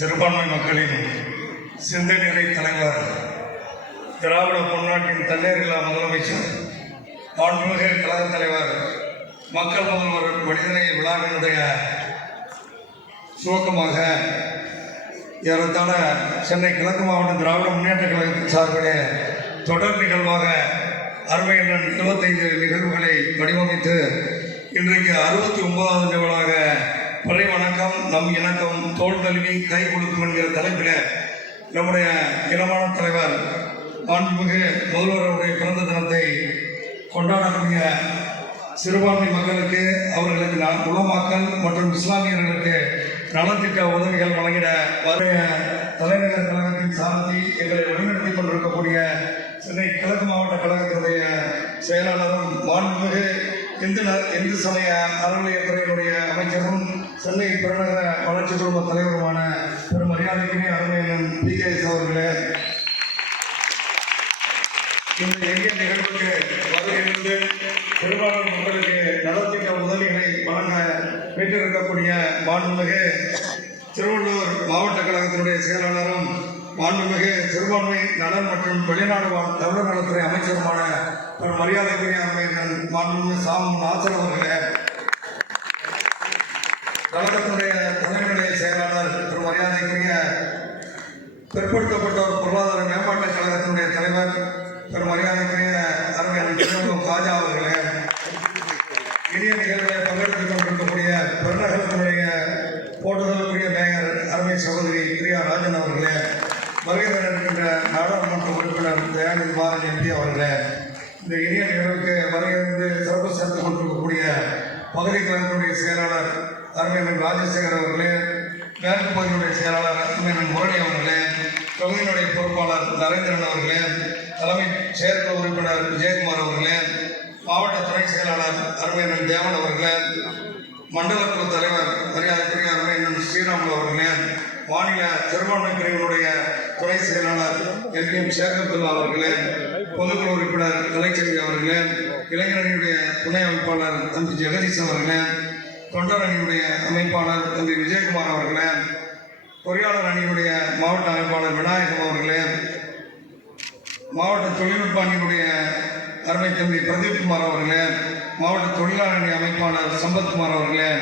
சிறுபான்மை மக்களின் சிந்தனை தலைவர் திராவிட பொன்னாட்டின் தண்ணீரில்லா முதலமைச்சர் மாண்புமிகு கழக தலைவர் மக்கள் முதல்வர் மனிதநேய விழாவினுடைய சுவக்கமாக ஏறத்தாழ சென்னை கிழக்கு மாவட்ட திராவிட முன்னேற்ற கழகத்தின் சார்பிலே தொடர் நிகழ்வாக அருமை இருபத்தைந்து நிகழ்வுகளை வடிவமைத்து இன்றைக்கு அறுபத்தி ஒன்பதாவது நிகழ்வாக பழை வணக்கம் நம் இணக்கம் தோல் தழுவி கை கொடுக்கும் என்கிற தலைப்பில் நம்முடைய இனமான தலைவர் மாண்புமிகு முதல்வருடைய பிறந்த தினத்தை கொண்டாடக்கூடிய சிறுபான்மை மக்களுக்கு அவர்களுக்கு உலமாக்கல் மற்றும் இஸ்லாமியர்களுக்கு நலத்திட்ட உதவிகள் வழங்கிட வரைய தலைநகர் கழகத்தின் சார்பில் எங்களை வழிநடத்தி கொண்டிருக்கக்கூடிய சென்னை கிழக்கு மாவட்ட கழகத்தினுடைய செயலாளரும் மாண்புமிகு இந்து ந- இந்து சமய அறநிலையத்துறையினுடைய சென்னை பெருநகர வளர்ச்சி குழும தலைவருமான பெரும் மரியாதைக்குரிய அருமையன் பி கே எஸ் அவர்களே இந்த எளிய நிகழ்வுக்கு வருகிறது பெரும்பாலான மக்களுக்கு நலத்திட்ட உதவிகளை வழங்க பெற்றிருக்கக்கூடிய மாண்புமிகு திருவள்ளூர் மாவட்ட கழகத்தினுடைய செயலாளரும் மாண்புமிகு சிறுபான்மை நலன் மற்றும் வெளிநாடு வாழ் தமிழர் நலத்துறை அமைச்சருமான ஒரு மரியாதைக்குரிய அமைச்சர் மாண்புமிகு சாமும் நாசர் அவர்களே. கழகத்தினுடைய தலைமையுடைய செயலாளர் திரு மரியாதைக்குரிய பிற்படுத்தப்பட்டோர் பொருளாதார மேம்பாட்டுக் கழகத்தினுடைய தலைவர் திரு மரியாதைக்குரிய அருமையான ராஜா காஜா அவர்களே. இனிய நிகழ்வுகளை பங்கெடுத்துக் கொண்டிருக்கக்கூடிய பெருநகரத்தினுடைய போட்டுதலுக்குரிய மேயர் அருமை சகோதரி பிரியா ராஜன் அவர்களே வருகை இருக்கின்ற நாடாளுமன்ற உறுப்பினர் தயாநிதி மாறன் எம்பி அவர்களே இந்த இனிய நிகழ்வுக்கு வருகிறது சிறப்பு சேர்த்துக் கொண்டிருக்கக்கூடிய பகுதி கழகத்தினுடைய செயலாளர் அருமையின் ராஜசேகர் அவர்களே மேற்கு பகுதியினுடைய செயலாளர் அருமையின் முரளி அவர்களே தொகுதியினுடைய பொறுப்பாளர் நரேந்திரன் அவர்களே தலைமை செயற்குழு உறுப்பினர் விஜயகுமார் அவர்களே மாவட்ட துணை செயலாளர் அருமையின் தேவன் அவர்களே மண்டல தலைவர் மரியாதைக்குரிய அருமையின் ஸ்ரீராமுலு அவர்களே மாநில திருமண பிரிவினுடைய துணை செயலாளர் என் எம். சேகர்பில்லா அவர்களே பொதுக்குழு உறுப்பினர் கலைச்செல்வி அவர்களே இளைஞரணியுடைய துணை அமைப்பாளர் தம்பி ஜெகதீஷ் அவர்களே தொண்டர் அணியுடைய அமைப்பாளர் தம்பி விஜயகுமார் அவர்களே பொறியாளர் அணியுடைய மாவட்ட அமைப்பாளர் விநாயகம் அவர்களே மாவட்ட தொழில்நுட்ப அணியுடைய அருமை தம்பி பிரதீப் குமார் அவர்களே மாவட்ட தொழிலாளர் அணி அமைப்பாளர் சம்பத்குமார் அவர்களே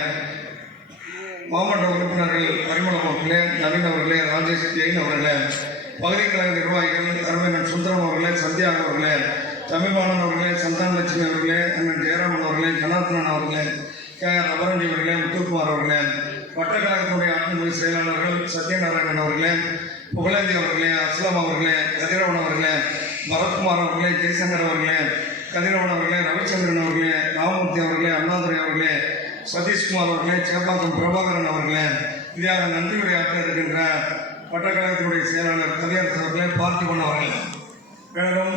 மாவட்ட உறுப்பினர்கள் அறிமுகம் அவர்களே நவீன் அவர்களே ராஜேஷ் ஜெயின் அவர்களே பகுதி கழக நிர்வாகிகள் அருமையன் சுந்தரம் அவர்களே சந்தியா அவர்களே தமிழ்பாளன் அவர்களே சந்தான லட்சுமி அவர்களே அண்ணன் ஜெயராமன் அவர்களே ஜனார்த்தனன் அவர்களே கே அபரஞ்சி அவர்களே முத்துக்குமார் அவர்களே வட்டக்கழகத்தினுடைய ஆட்சிமொழி செயலாளர்கள் சத்யநாராயணன் அவர்களே புகழேந்தி அவர்களே அஸ்லாம் அவர்களே கதிரவன் அவர்களே பரத்குமார் அவர்களே ஜெய்சங்கர் அவர்களே கதிரவன் அவர்களே ரவிச்சந்திரன் அவர்களே ராமமூர்த்தி அவர்களே அண்ணாதுரை அவர்களே சதீஷ்குமார் அவர்களே சேப்பாக்கம் பிரபாகரன் அவர்களே இதாக நன்றி உரையாற்ற இருக்கின்ற வட்டக்கழகத்தினுடைய செயலாளர் கவியரசு அவர்களே பார்த்திபன் அவர்களே. மேலும்